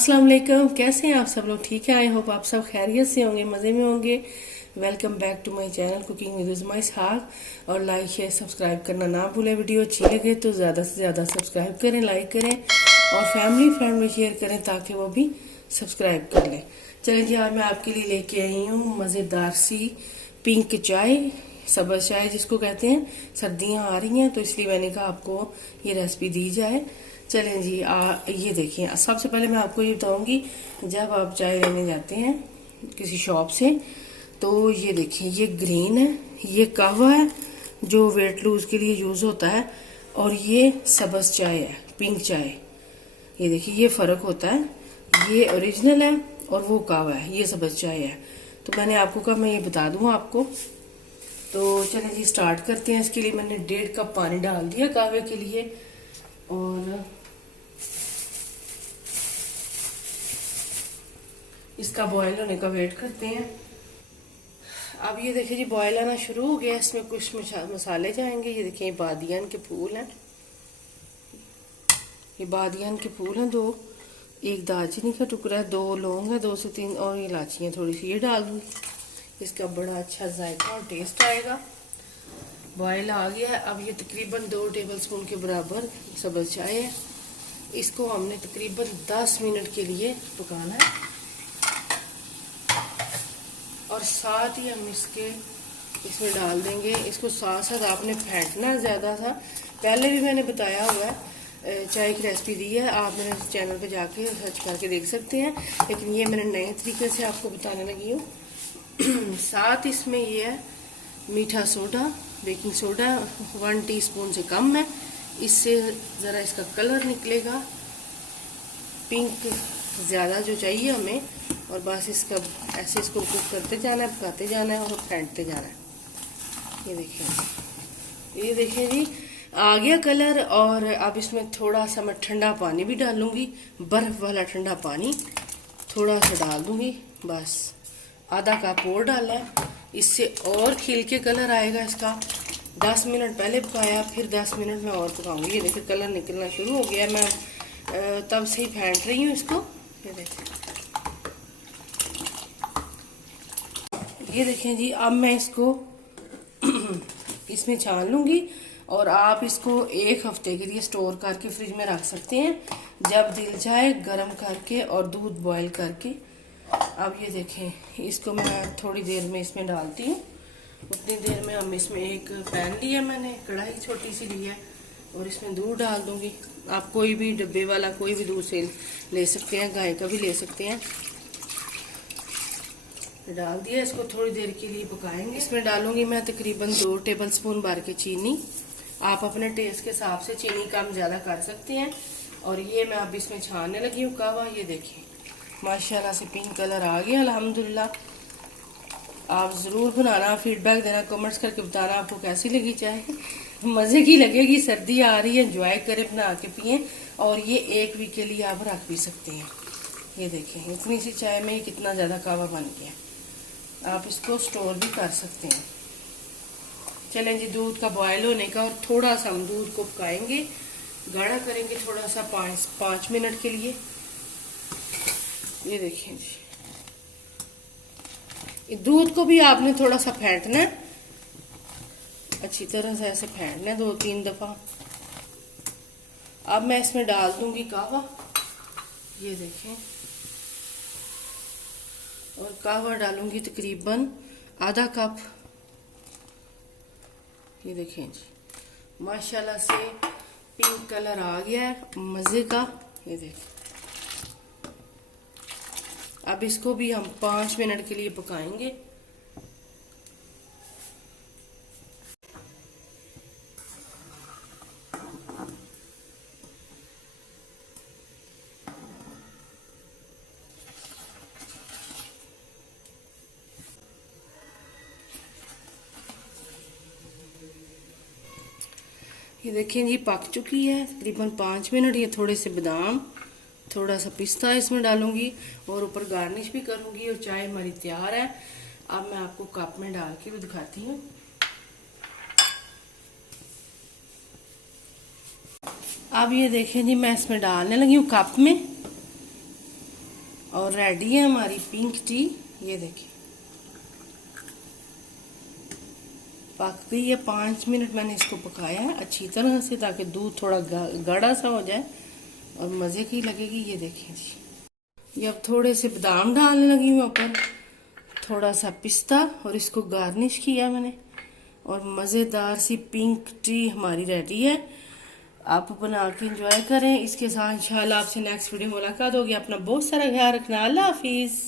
अस्सलाम वालेकुम। कैसे हैं आप सब लोग? ठीक है, आई होप आप सब खैरियत से होंगे, मज़े में होंगे। Welcome back to my channel cooking with Uzma Ishaq. और लाइक शेयर सब्सक्राइब करना ना भूलें। वीडियो अच्छी लगे तो ज़्यादा से ज़्यादा सब्सक्राइब करें, लाइक करें और फैमिली फ्रेंड में शेयर करें ताकि वो भी सब्सक्राइब कर लें। चलिए जी, आज मैं आपके लिए लेके आई हूँ मज़ेदार सी पिंक चाय, सब्ज़ चाय जिसको कहते हैं। सर्दियाँ आ रही हैं तो इसलिए मैंने कहा आपको ये रेसिपी दी जाए। चलें जी, ये देखिए, सबसे पहले मैं आपको ये बताऊंगी, जब आप चाय लेने जाते हैं किसी शॉप से तो ये देखिए, ये ग्रीन है, ये कहवा है जो वेट लूज के लिए यूज होता है, और ये सब्ज़ चाय है, पिंक चाय। ये देखिए, ये फर्क होता है, ये ओरिजिनल है और वो कहवा है, ये सब्ज़ चाय है। तो मैंने आपको कहा मैं ये बता दूं आपको। तो चलें जी, स्टार्ट करते हैं। इसके लिए मैंने 1.5 कप पानी डाल दिया कहवे के लिए, और इसका बॉयल होने का वेट करते हैं। अब ये देखिए जी, बॉयल आना शुरू हो गया। इसमें कुछ मसाले जाएंगे। ये देखिए, बादियान के फूल हैं, ये बादियान के फूल हैं दो, एक दालचीनी का टुकड़ा है, 2 लौंग है, 2 से 3, और इलायचियाँ थोड़ी सी ये डाल दूँगी। इसका बड़ा अच्छा जायका और टेस्ट आएगा। बॉयल आ गया है। अब ये तकरीबन 2 टेबलस्पून के बराबर सब्ज़ चाय है। इसको हमने तकरीबन 10 मिनट के लिए पकाना है, और साथ ही हम इसमें डाल देंगे। इसको साथ साथ आपने फेंटना ज़्यादा था, पहले भी मैंने बताया हुआ है, चाय की रेसिपी दी है, आप मेरे चैनल पे जाके सर्च करके देख सकते हैं, लेकिन ये मैंने नए तरीके से आपको बताने लगी हूँ। साथ इसमें ये है मीठा सोडा, बेकिंग सोडा 1 टीस्पून से कम है। इससे ज़रा इसका कलर निकलेगा पिंक ज़्यादा जो चाहिए हमें। और बस इसका ऐसे इसको कुक करते जाना है, पकाते जाना है और फेंटते जाना है। ये देखिए जी, आ गया कलर। और अब इसमें थोड़ा सा मैं ठंडा पानी भी डालूंगी, बर्फ वाला ठंडा पानी थोड़ा सा डाल दूंगी, बस आधा कप और डाला है। इससे और खिल के कलर आएगा इसका। 10 मिनट पहले पकाया, फिर 10 मिनट में और पकाऊंगी। ये देखिए, कलर निकलना शुरू हो गया। मैं तब से ही फेंट रही हूँ इसको। ये देखें जी, अब मैं इसको इसमें छान लूँगी, और आप इसको 1 हफ्ते के लिए स्टोर करके फ्रिज में रख सकते हैं, जब दिल चाहे गर्म करके और दूध बॉईल करके। अब ये देखें, इसको मैं थोड़ी देर में इसमें डालती हूँ। उतनी देर में हम इसमें एक पैन लिया, मैंने कढ़ाई छोटी सी ली है, और इसमें दूध डाल दूँगी। आप कोई भी डब्बे वाला कोई भी दूध से ले सकते हैं, गाय का भी ले सकते हैं। डाल दिया, इसको थोड़ी देर के लिए पकाएंगे। इसमें डालूंगी मैं तकरीबन 2 टेबलस्पून भर के चीनी। आप अपने टेस्ट के हिसाब से चीनी कम ज़्यादा कर सकते हैं। और ये मैं अब इसमें छानने लगी हूँ कहवा। ये देखिए, माशाल्लाह से पिंक कलर आ गया अल्हम्दुलिल्लाह। आप ज़रूर बनाना, फीडबैक देना, कमेंट्स करके बताना आपको कैसी लगी चाय। मज़े की लगेगी, सर्दी आ रही है, एंजॉय करें, बना के पिए। और ये 1 वीक के लिए आप रख भी सकते हैं। ये देखें, इतनी सी चाय में कितना ज़्यादा कहवा बन गया। आप इसको स्टोर भी कर सकते हैं। चलें जी, दूध का बॉयल होने का, और थोड़ा सा हम दूध को पकाएंगे, गाढ़ा करेंगे थोड़ा सा 5 मिनट के लिए। ये देखिए जी, दूध को भी आपने थोड़ा सा फेंटना है, अच्छी तरह से ऐसे फेंटना है 2-3 दफा। अब मैं इसमें डाल दूंगी कहवा। ये देखें, और कहवा डालूंगी तकरीबन आधा कप। ये देखें जी, माशाल्लाह से पिंक कलर आ गया है मज़े का। ये देखें, अब इसको भी हम 5 मिनट के लिए पकाएंगे। ये देखें जी, पक चुकी है तकरीबन 5 मिनट। ये थोड़े से बादाम, थोड़ा सा पिस्ता इसमें डालूंगी, और ऊपर गार्निश भी करूंगी, और चाय हमारी तैयार है। अब मैं आपको कप में डाल के भी दिखाती हूँ। अब ये देखें जी, मैं इसमें डालने लगी हूँ कप में। और रेडी है हमारी पिंक टी। ये देखिए पक गई है। 5 मिनट मैंने इसको पकाया है अच्छी तरह से, ताकि दूध थोड़ा गाढ़ा सा हो जाए और मज़े की लगेगी। ये देखें जी, ये अब थोड़े से बादाम डालने लगी हूँ ऊपर, थोड़ा सा पिस्ता, और इसको गार्निश किया मैंने। और मज़ेदार सी पिंक टी हमारी रेडी है। आप बना के इंजॉय करें। इसके साथ इंशाल्लाह आपसे नेक्स्ट वीडियो मुलाकात होगी। अपना बहुत सारा ख्याल रखना। अल्लाह हाफिज़।